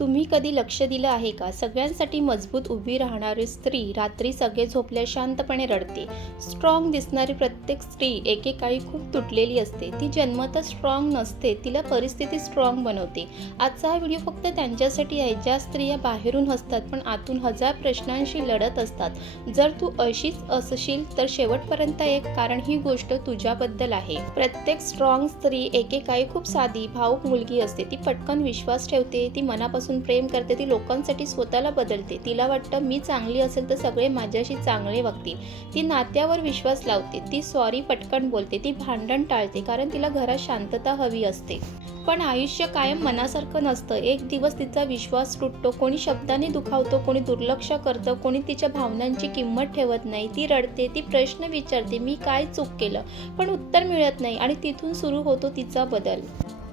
तुम्ही कधी लक्ष दिलं आहे का? सगळ्यांसाठी मजबूत उभी राहणारी स्त्री रात्री सगळे झोपल्या शांतपणे रडते. स्ट्रॉंग दिसणारी प्रत्येक स्त्री एकेकाळी खूप तुटलेली असते. ती जन्मतःच स्ट्रॉंग नसते, तिला परिस्थिती स्ट्रॉंग बनवते. आजचा हा व्हिडिओ फक्त त्यांच्यासाठी आहे, ज्या स्त्रिया बाहेरून हसतात पण आतून हजार प्रश्नांशी लढत असतात. जर तू अशीच असशील तर शेवटपर्यंत एक, कारण ही गोष्ट तुझ्याबद्दल आहे. प्रत्येक स्ट्रॉंग स्त्री एकेकाळी खूप साधी, भावुक मुलगी असते. ती पटकन विश्वास ठेवते, ती मनापासून प्रेम करते, ती लोकांसाठी स्वतःला बदलते. तिला वाटतं मी चांगली असेल तर सगळे माझ्याशी चांगले वागतील. ती नात्यावर विश्वास लावते, ती सॉरी पटकन बोलते, ती भांडण टाळते, कारण तिला घरात शांतता हवी असते. पण आयुष्य कायम मनासारखं नसतं. एक दिवस तिचा विश्वास तुटतो, कोणी शब्दाने दुखावतो, कोणी दुर्लक्ष करतं, कोणी तिच्या भावनांची किंमत ठेवत नाही. ती रडते, ती प्रश्न विचारते, मी काय चूक केलं, पण उत्तर मिळत नाही आणि तिथून सुरू होतो तिचा बदल.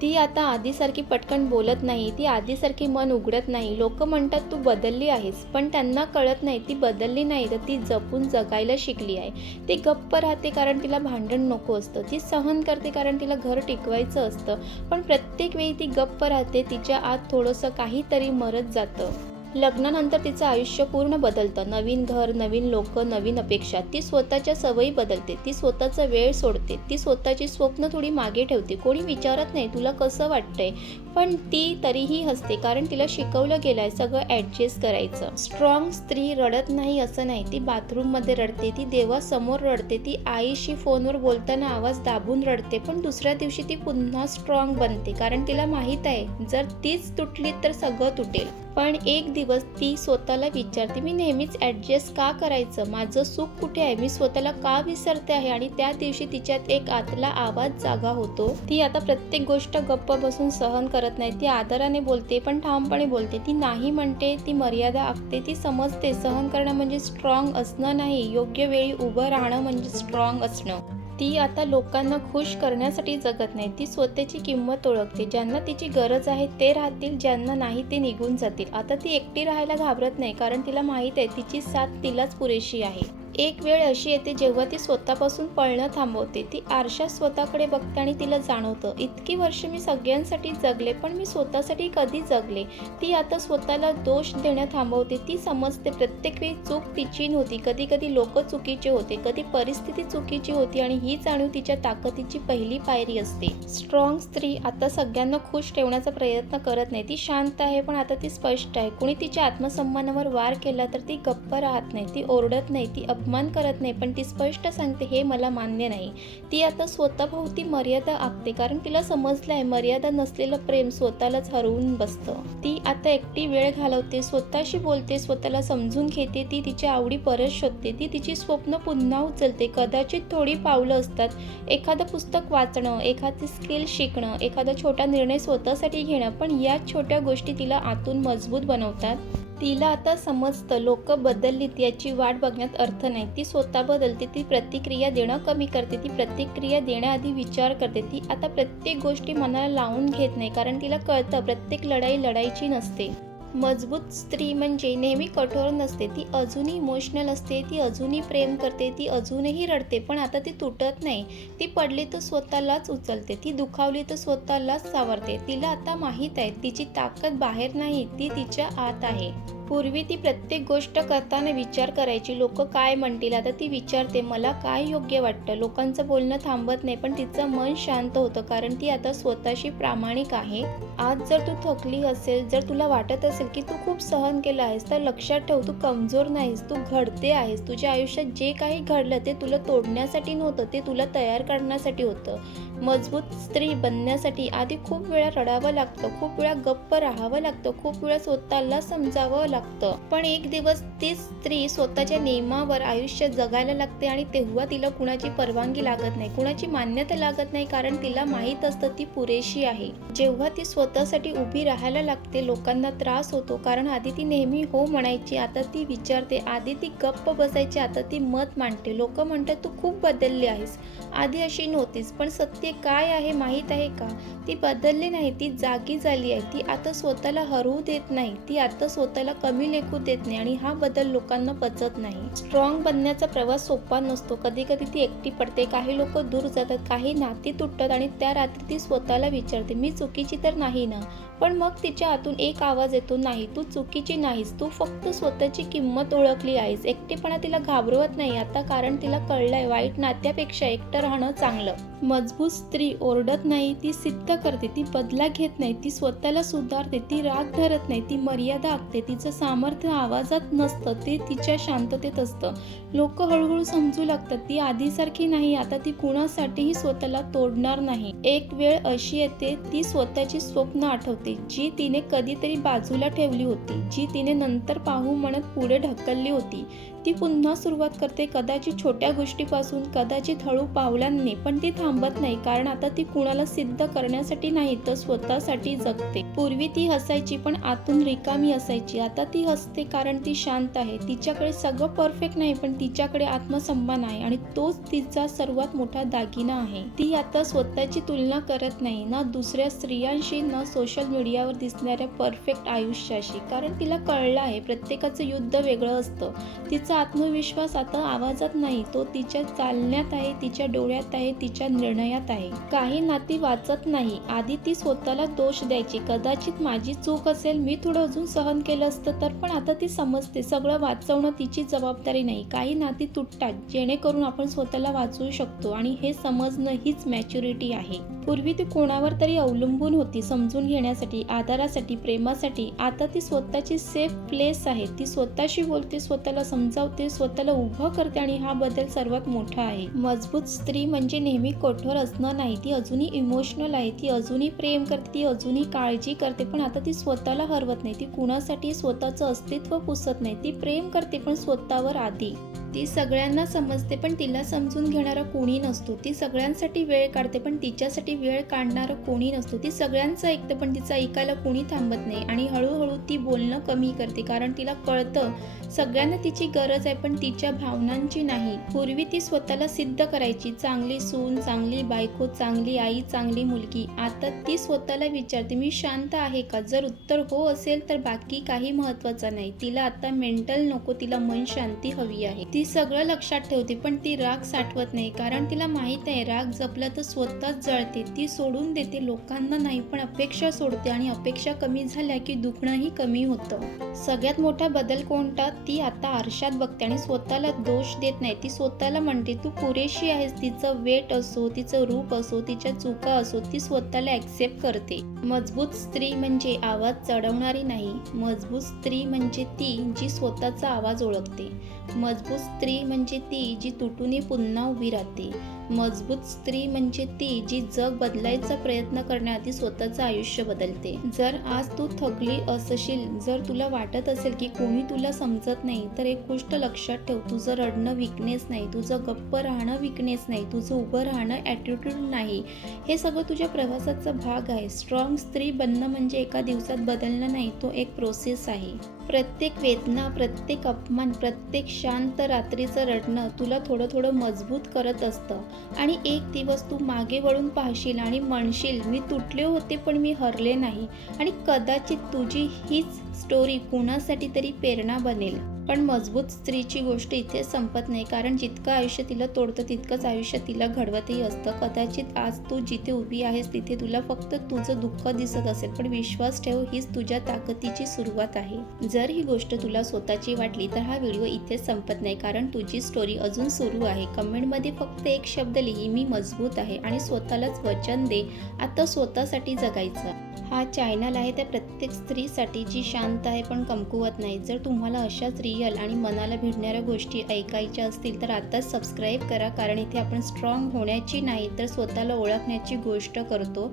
ती आता आधीसारखी पटकन बोलत नाही, ती आधीसारखी मन उघडत नाही. लोक म्हणतात तू बदलली आहेस, पण त्यांना कळत नाही ती बदलली नाही तर ती जपून जगायला शिकली आहे. ती गप्प राहते कारण तिला भांडण नको असतं, ती सहन करते कारण तिला घर टिकवायचं असतं, पण प्रत्येक वेळी ती गप्प राहते, तिच्या आत थोडंसं काहीतरी मरत जातं. लग्नानंतर तिचं आयुष्य पूर्ण बदलतं. नवीन घर, नवीन लोक, नवीन अपेक्षा. ती स्वतःच्या सवयी बदलते, ती स्वतःचा वेळ सोडते, ती स्वतःची स्वप्न थोडी मागे ठेवते. कोणी विचारत नाही तुला कसं वाटतंय, पण ती तरीही हसते, कारण तिला शिकवलं गेलंय सगळं ॲडजस्ट करायचं. स्ट्रॉंग स्त्री रडत नाही असं नाही, ती बाथरूममध्ये रडते, ती देवासमोर रडते, ती आईशी फोनवर बोलताना आवाज दाबून रडते, पण दुसऱ्या दिवशी ती पुन्हा स्ट्रॉंग बनते, कारण तिला माहीत आहे जर तीच तुटली तर सगळं तुटेल. पण एक दिवस ती स्वतःला विचारते, मी नेहमीच ॲडजस्ट का करायचं, माझं सुख कुठे आहे, मी स्वतःला का विसरते आहे. आणि त्या दिवशी तिच्यात एक आतला आवाज जागा होतो. ती आता प्रत्येक गोष्ट गप्प बसून सहन करत नाही, ती आदराने बोलते, पण ठामपणे बोलते. ती नाही म्हणते, ती मर्यादा आखते, ती समजते सहन करणं म्हणजे स्ट्रॉंग असणं नाही, योग्य वेळी उभं राहणं म्हणजे स्ट्रॉंग असणं. ती आता लोकांना खुश करण्यासाठी जगत नाही, ती स्वतःची किंमत ओळखते. ज्यांना तिची गरज आहे ते राहतील, ज्यांना नाही ते निघून जातील. आता ती एकटी राहायला घाबरत नाही, कारण तिला माहीत आहे तिची साथ तिलाच पुरेशी आहे. एक वेळ अशी येते जेव्हा ती स्वतःपासून पळणं थांबवते. ती आरशात स्वतःकडे बघते आणि तिला जाणवतं, इतकी वर्ष मी सगळ्यांसाठी जगले, पण मी स्वतःसाठी कधी जगले. ती आता स्वतःला दोष देणं थांबवते. ती समजते प्रत्येक वेळी चूक तिची नव्हती, कधी कधी लोक चुकीचे होते, कधी परिस्थिती चुकीची होती, आणि ही जाणीव तिच्या ताकदीची पहिली पायरी असते. स्ट्रॉंग स्त्री आता सगळ्यांना खुश ठेवण्याचा प्रयत्न करत नाही, ती शांत आहे पण आता ती स्पष्ट आहे. कुणी तिच्या आत्मसन्मानावर वार केला तर ती गप्प राहत नाही, ती ओरडत नाही, ती अपमान करत नाही, पण ती स्पष्ट सांगते हे मला मान्य नाही. ती आता स्वतःभोवती मर्यादा आखते, कारण तिला समजलंय मर्यादा नसलेलं प्रेम स्वतःलाच हरवून बसतं. ती आता एकटी वेळ घालवते, स्वतःशी बोलते, स्वतःला समजून घेते, ती तिच्या आवडी परत शोधते, ती तिची स्वप्न पुन्हा उचलते. कदाचित थोडी पावलं असतात, एखादं पुस्तक वाचणं, एखादी स्किल शिकणं, एखादा छोटा निर्णय स्वतःसाठी घेणं, पण या छोट्या गोष्टी तिला आतून मजबूत बनवतात. तिला आता समजतं लोक बदललीत याची वाट बघण्यात अर्थ नाही. ती स्वतः बदलते, ती प्रतिक्रिया देणं कमी करते, ती प्रतिक्रिया देण्याआधी विचार करते. ती आता प्रत्येक गोष्टी मनाला लावून घेत नाही, कारण तिला कळतं प्रत्येक लढाई लढायची नसते. मजबूत स्त्री म्हणजे नेहमी कठोर नसते, ती अजूनही इमोशनल असते, ती अजूनही प्रेम करते, ती अजूनही रडते, पण आता ती तुटत नाही. ती पडली तर स्वतःलाच उचलते, ती दुखावली तर स्वतःलाच सावरते. तिला आता माहीत आहे तिची ताकद बाहेर नाही, ती तिच्या आत आहे. पूर्वी ती प्रत्येक गोष्ट करताना विचार करायची, लोक काय म्हणतील. आता ती विचारते मला काय योग्य वाटतं. लोकांचं बोलणं थांबत नाही, पण तिचं मन शांत होतं, कारण ती आता स्वतःशी प्रामाणिक आहे. आज जर तू थकली असेल, जर तुला वाटत असेल की तू खूप सहन केलं आहेस, तर लक्षात ठेव तू कमजोर नाहीस, तू घडते आहेस. तुझ्या आयुष्यात जे काही घडलं ते तुला तोडण्यासाठी नव्हतं, ते तुला तयार करण्यासाठी होतं. मजबूत स्त्री बनण्यासाठी आधी खूप वेळा रडावं लागतं, खूप वेळा गप्प राहावं लागतं, खूप वेळा स्वतःला समजावं लागतं, पण एक दिवस ती स्त्री स्वतःच्या नियमावर आयुष्य जगायला लागते, आणि तेव्हा तिला कुणाची परवानगी लागत नाही, कुणाची मान्यता लागत नाही, कारण तिला माहीत असतं ती पुरेशी आहे. जेव्हा ती स्वतःसाठी उभी राहायला लागते, लोकांना त्रास होतो, कारण आधी ती नेहमी हो म्हणायची, आता ती विचारते. आधी ती गप्प बसायची, आता ती मत मांडते. लोक म्हणतात तू खूप बदलली आहेस, आधी अशी नव्हतीस, पण सत्य ते काय आहे माहीत आहे का? ती बदलली नाही, ती जागी झाली आहे. ती आता स्वतःला हरवू देत नाही, ती आता स्वतःला कमी लेखू देत नाही आणि हा बदल लोकांना पचत नाही. स्ट्रॉंग बनण्याचा प्रवास सोपा नसतो. कधी कधी ती एकटी पडते, काही लोक दूर जातात, काही नाती तुटतात आणि त्या रात्री ती स्वतःला विचारते, मी चुकीची तर नाही ना? पण मग तिच्या आतून एक आवाज येतो, नाही तू चुकीची नाहीस, तू फक्त स्वतःची किंमत ओळखली आहेस. एकटेपणा तिला घाबरवत नाही आता, कारण तिला कळलंय वाईट नात्यापेक्षा एकटं राहणं चांगलं. मजबूत स्त्री ओरडत नाही, ती सिद्ध करते, ती बदला घेत नाही, ती स्वतःला सुधारते, ती राग धरत नाही, ती मर्यादा आखते. तिचं सामर्थ्य आवाजात नसतं, ते तिच्या शांततेत असतं. लोक हळूहळू समजू लागतात, ती आधीसारखी नाही आता, ती कुणासाठीही स्वतःला तोडणार नाही. एक वेळ अशी येते, ती स्वतःची स्वप्न आठवते, जी तिने कधीतरी बाजूला ठेवली होती, जी तिने नंतर पाहू म्हणत पुढे ढकलली होती. ती पुन्हा सुरुवात करते, कदाचित छोट्या गोष्टीपासून, कदाचित हळू पावलांनी, पण ती थांबत नाही, कारण आता ती कुणाला सिद्ध करण्यासाठी नाही तर स्वतःसाठी जगते. पूर्वी ती हसायची पण आतून रिकामी असायची, आता ती हसते कारण ती शांत आहे. तिच्याकडे सगळं परफेक्ट नाही, पण तिच्याकडे आत्मसन्मान आहे आणि तोच तिचा सर्वात मोठा दागिना आहे. ती आता स्वतःची तुलना करत नाही, ना दुसऱ्या स्त्रियांशी, ना सोशल मीडियावर दिसणाऱ्या परफेक्ट आयुष्याशी, कारण तिला कळलं आहे प्रत्येकाचं युद्ध वेगळं असतं. तिचा आत्मविश्वास आता आवाजात नाही, तो तिच्या चालण्यात आहे, तिच्या डोळ्यात आहे, तिच्या निर्णयात आहे. काही नाती वाचत नाही. आधी ती स्वतःला दोष द्यायची, कदाचित माझी चूक असेल, मी थोडं अजून सहन केलं असतं तर, पण आता ती समजते सगळं वाचवणं तिची जबाबदारी नाही. काही नाती तुटतात जेणेकरून आपण स्वतःला वाचवू शकतो आणि हे समजणं हीच मॅच्युरिटी आहे. पूर्वी ती कोणावर तरी अवलंबून होती, समजून घेण्यासाठी, आधारासाठी, प्रेमासाठी. आता ती स्वतःची सेफ प्लेस आहे. ती स्वतःशी बोलते, स्वतःला समजावते, स्वतःला उभं करते आणि हा बदल सर्वात मोठा आहे. मजबूत स्त्री म्हणजे नेहमी कठोर असणं नाही, ती अजूनही इमोशनल आहे, ती अजूनही प्रेम करते, ती अजूनही काळजी करते, पण आता ती स्वतःला हरवत नाही, ती कुणासाठी स्वतःचं अस्तित्व पुसत नाही. ती प्रेम करते पण स्वतःवर आधी. ती सगळ्यांना समजते पण तिला समजून घेणारा कोणी नसतो. ती सगळ्यांसाठी वेळ काढते पण तिच्यासाठी वेळ काढणारा कोणी नसतो. ती सगळ्यांचं ऐकते पण तिचं ऐकायला कोणी थांबत नाही आणि हळूहळू ती बोलणं कमी करते, कारण तिला कळतं सगळ्यांना तिची गरज आहे पण तिच्या भावनांची नाही. पूर्वी ती स्वतःला सिद्ध करायची, चांगली सून, चांगली बायको, चांगली आई, चांगली मुलगी. आता ती स्वतःला विचारते, मी शांत आहे का? जर उत्तर हो असेल तर बाकी काही महत्त्वाचं नाही. तिला आता मेंटल नको, तिला मन शांती हवी आहे. ती सगळं लक्षात ठेवते पण ती राग साठवत नाही, कारण तिला माहित आहे राग जपला तर स्वतःच जळते. ती सोडून देते, लोकांना नाही पण अपेक्षा सोडते आणि अपेक्षा कमी झाल्या की दुखणंही कमी होतं. सगळ्यात मोठा बदल कोणता? ती आता आरशात बघते आणि स्वतःला दोष देत नाही. ती स्वतःला म्हणते तू पुरेशी आहेस. तिचं वेट असो, तिचं रूप असो, तिच्या चुका असो, ती स्वतःला ॲक्सेप्ट करते. मजबूत स्त्री म्हणजे आवाज चढवणारी नाही. मजबूत स्त्री म्हणजे ती जी स्वतःचा आवाज ओळखते. मजबूत स्त्री म्हणजे ती जी तुटूनही पुन्हा उभी राहते. मजबूत स्त्री म्हणजे ती जी जग बदलायचा प्रयत्न करण्याआधी स्वतःचं आयुष्य बदलते. जर आज तू थकली असशील, जर तुला वाटत असेल की कोणी तुला समजत नाही, तर एक गोष्ट लक्षात ठेव, तुझं रडणं विकनेस नाही, तुझं गप्प राहणं विकनेस नाही, तुझं उभं राहणं ॲटिट्यूड नाही. हे सगळं तुझ्या प्रवासाचा भाग आहे. स्ट्रॉंग स्त्री बनणं म्हणजे एका दिवसात बदलणं नाही, तो एक प्रोसेस आहे. प्रत्येक वेदना, प्रत्येक अपमान, प्रत्येक शांत रात्रीचं रडणं तुला थोडं थोडं मजबूत करत असतं आणि एक दिवस तू मागे वळून पाहशील आणि म्हणशील, मी तुटले होते पण मी हरले नाही. आणि कदाचित तुझी हीच स्टोरी कुणासाठी तरी प्रेरणा बनेल. पण मजबूत स्त्रीची गोष्ट इथे संपत नाही, कारण जितकं आयुष्य तिला तोडतं तितकंच आयुष्य तिला घडवतही असतं. कदाचित आज तू जिथे उभी आहेस तिथे तुला फक्त तुझं दुःख दिसत असेल, पण विश्वास ठेव, हीच तुझ्या ताकदीची सुरुवात आहे. जर ही गोष्ट तुला स्वतःची वाटली तर हा व्हिडिओ इथेच संपत नाही, कारण तुझी स्टोरी अजून सुरू आहे. कमेंटमध्ये फक्त एक शब्द लिही, मी मजबूत आहे, आणि स्वतःलाच वचन दे आता स्वतःसाठी जगायचं. हा चॅनल आहे त्या प्रत्येक स्त्रीसाठी जी शांत आहे पण कमकुवत नाही. जर तुम्हाला अशाच रिअल आणि मनाला भिडणाऱ्या गोष्टी ऐकायच्या असतील तर आताच सबस्क्राईब करा, कारण इथे आपण स्ट्रॉंग होण्याची नाही तर स्वतःला ओळखण्याची गोष्ट करतो.